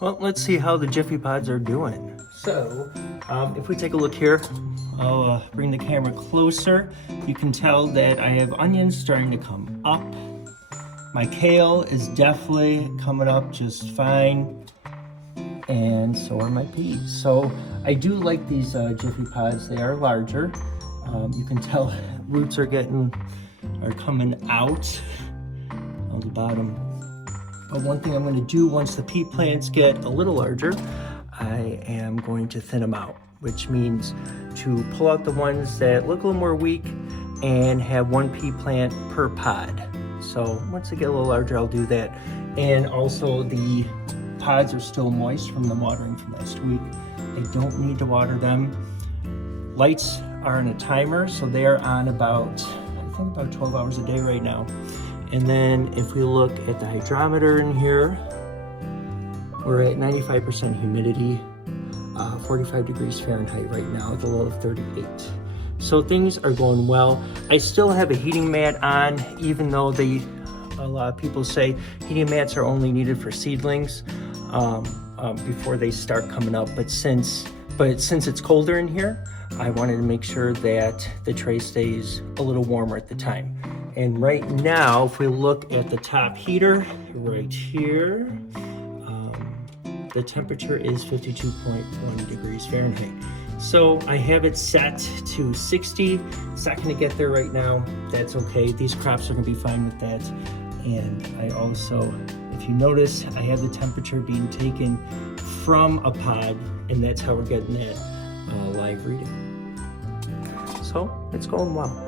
Well, let's see how the Jiffy Pods are doing. So, if we take a look here, I'll bring the camera closer. You can tell that I have onions starting to come up. My kale is definitely coming up just fine, and so are my peas. So I do like these Jiffy Pods. They are larger. You can tell roots are coming out on the bottom. But one thing I'm going to do once the pea plants get a little larger, I am going to thin them out, which means to pull out the ones that look a little more weak and have one pea plant per pod. So once they get a little larger, I'll do that. And also the pods are still moist from the watering from last week. I don't need to water them. Lights are on a timer, so they are on about 12 hours a day right now. And then if we look at the hydrometer in here, we're at 95% humidity, 45 degrees Fahrenheit right now, with a low of 38. So things are going well. I still have a heating mat on, even though a lot of people say heating mats are only needed for seedlings before they start coming up. But since it's colder in here, I wanted to make sure that the tray stays a little warmer at the time. And right now, if we look at the top heater right here, the temperature is 52.1 degrees Fahrenheit. So I have it set to 60. It's not gonna get there right now. That's okay. These crops are gonna be fine with that. And I also, if you notice, I have the temperature being taken from a pod, and that's how we're getting that live reading. So it's going well.